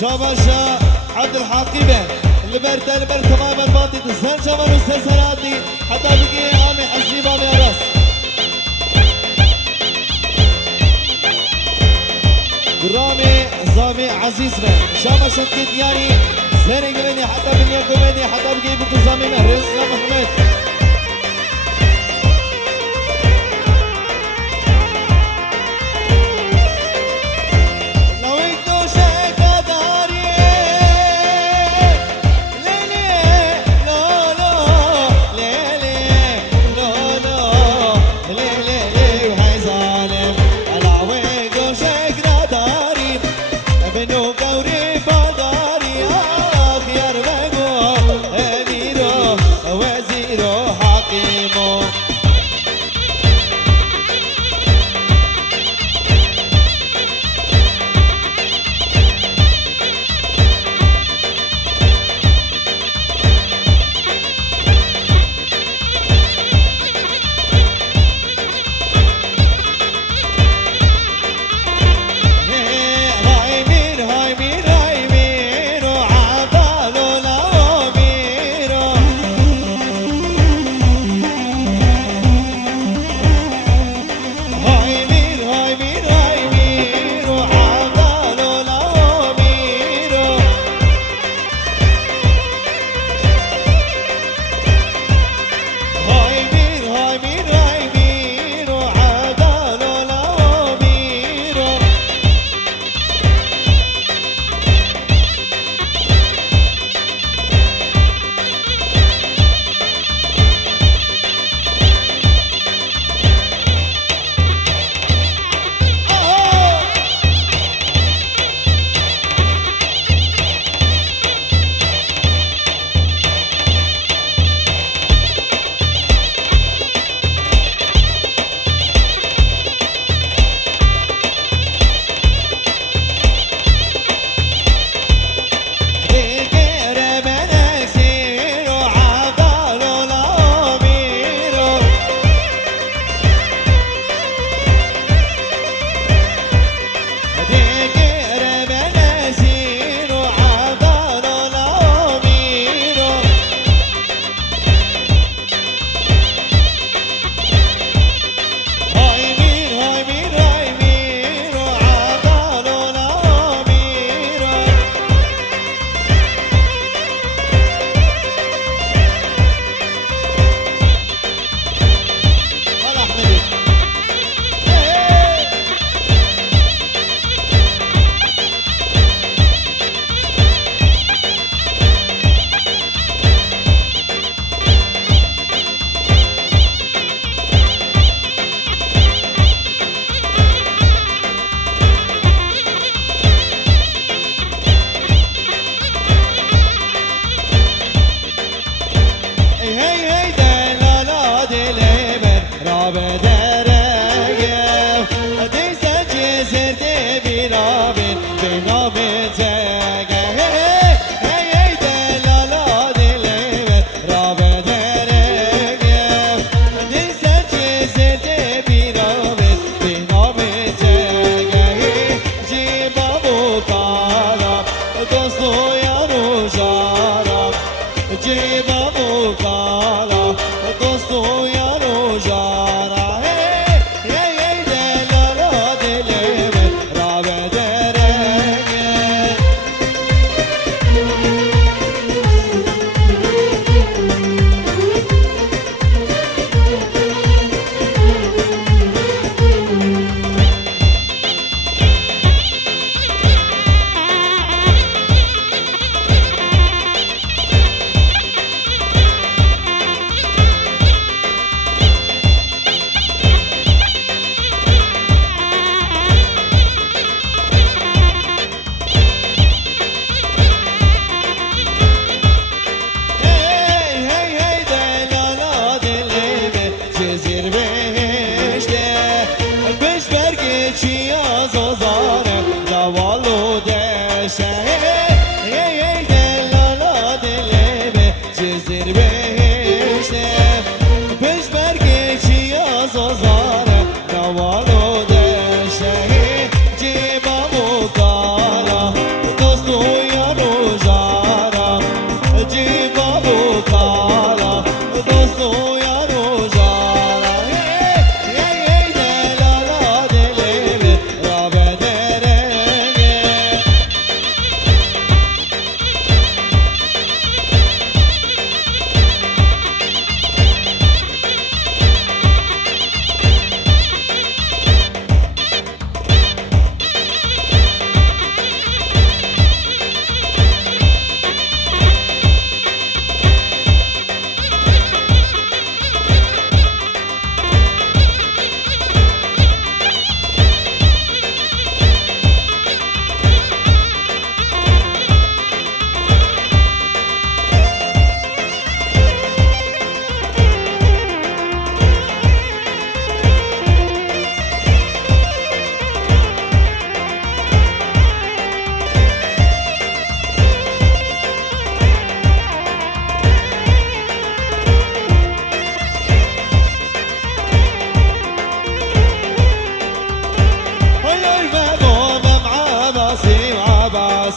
شاباشا عبد الحقيبة البر تماما باطي تسهل شمال والسلسلاتي حتى بقي عامي حسيب عامي راس قرامي زامي عزيزنا شاباشا كتياري سيري قبني حتى بني قبني حتى بقي بكو زامي مهرس محمد وزير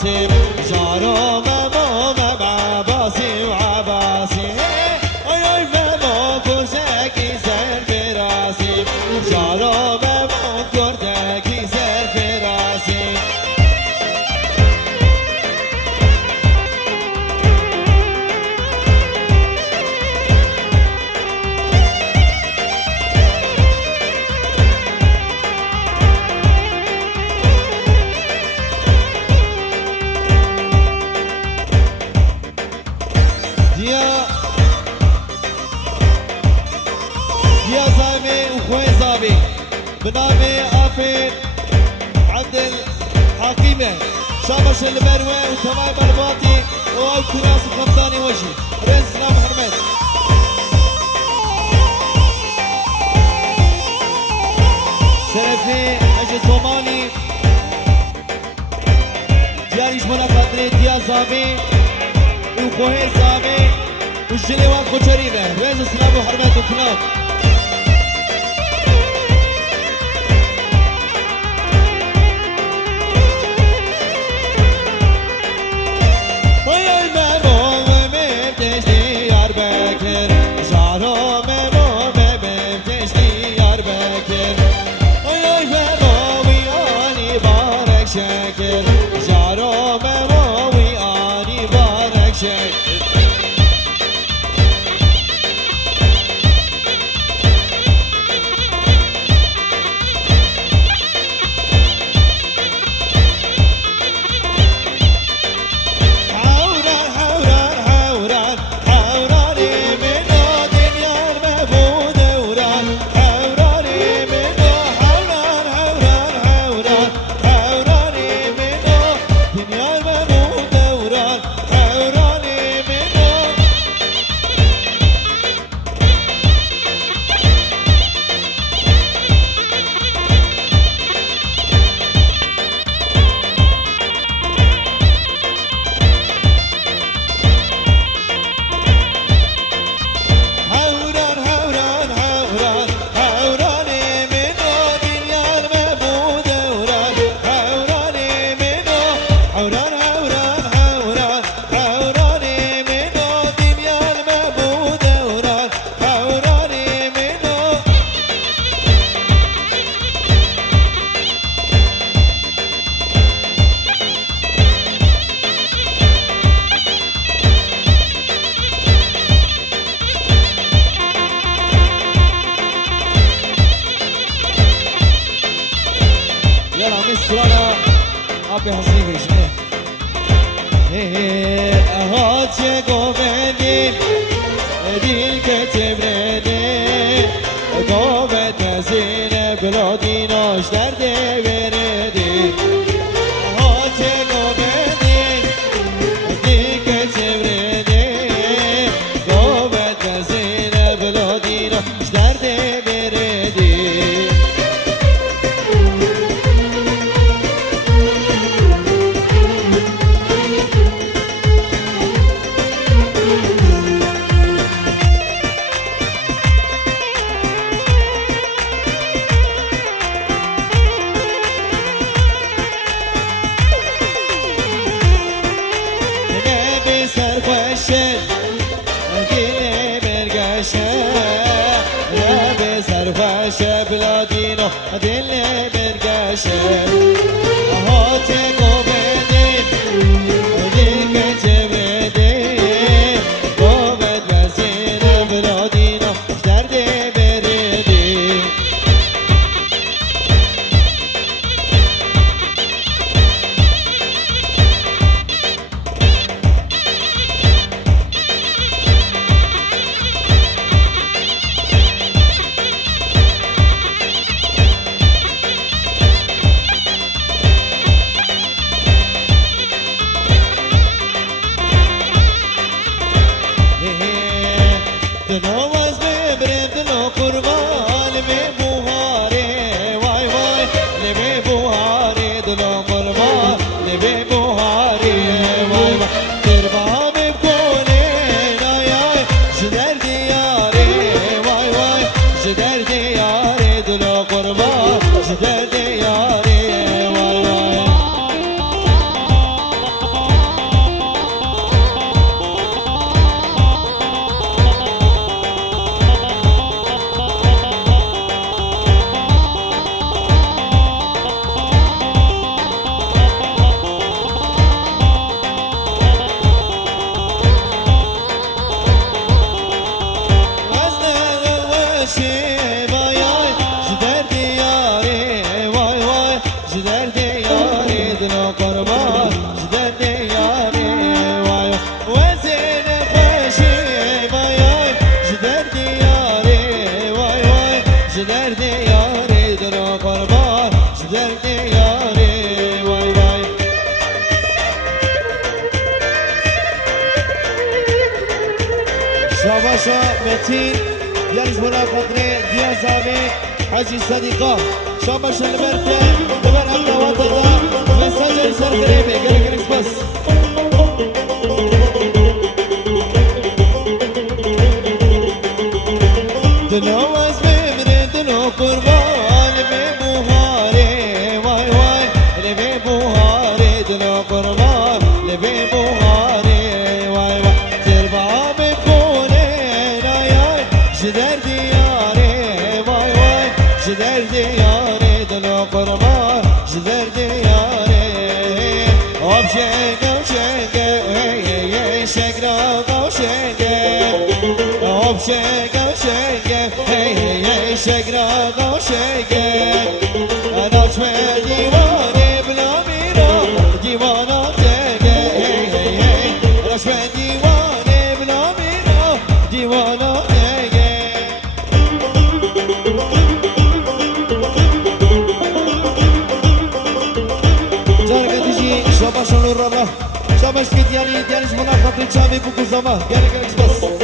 عباسي جارو مامو عباسي وعباسي اي مامو كرساكي سر في راسي جارو مامو كرساكي سر في راسي يا زامي وخوي زامي بنامي عافيت عبد الحكيمة شابش البروي وتمام الباطي وكراس خمداني وجهي رئيس سلام حرمت شرفي حج صومالي دياري جمنا قدري ديا زامي وخوي زامي والجليوان خوشريبة رئيس سلام حرمت وكلام شاكر جارو مواوي اني بارك شاكر سرانا آبی حسنی بشنه اهات چه گوهدی دیل که تبرده گوهد زین بلادی ناش درده بردی اهات چه گوهدی دیل که تبرده گوهد زین بلادی ناش درده بردی سرخوشه گیره برگشه لب سرخوشه بلادینو دل برگشه هات گوبدین دیگه چه بده گوبد وزیر بلادینو درد بردی المتين ديال جبران فقري ديال زامي حاجي صديقة شاباش البرتة دبر أبدا وطدا مساجر سر قريبي قالك اكسباس دنو وزمي مرين دنو قربان بمهاري واي واي لبي بوهاري دنو قربان لبي بوهاري واي واي تربع بكوني راي جدر دياري واي واي جدر دياري دنو قربان جدر دياري وبشيك وشيك شكرا وشيك وبشيك وشيك شكرا وشيك انا شوي ديواني بلا ميرا ديوانا تيجي انا شوي ديواني بلا ميرا ديوانا تيجي جارك تجي شباش الربا شباش في ديالي جمنا خاطري شامي بوكو زما قالك بس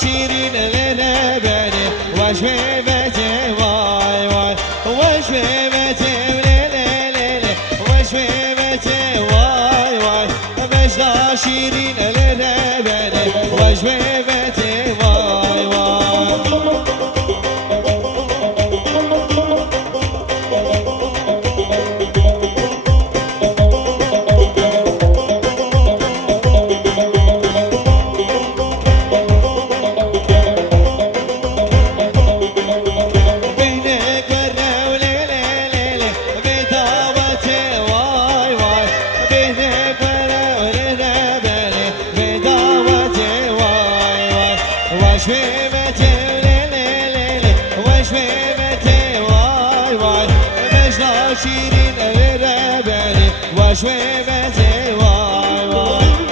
شيرين للبني وشويبتي واي واي وشويبتي للبني وشويبتي واي واي بجدا شيرين للبني وشويبتي واي واي شيرين للبني وشويبتي واي واي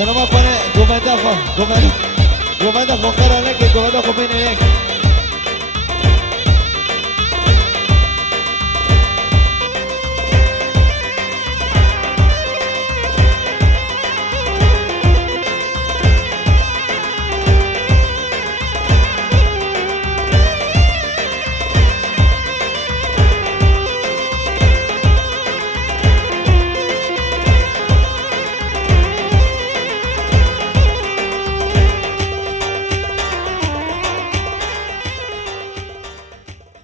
سلام کنه گومنده خو گومنده خو قراره که گومنده خو بینه یک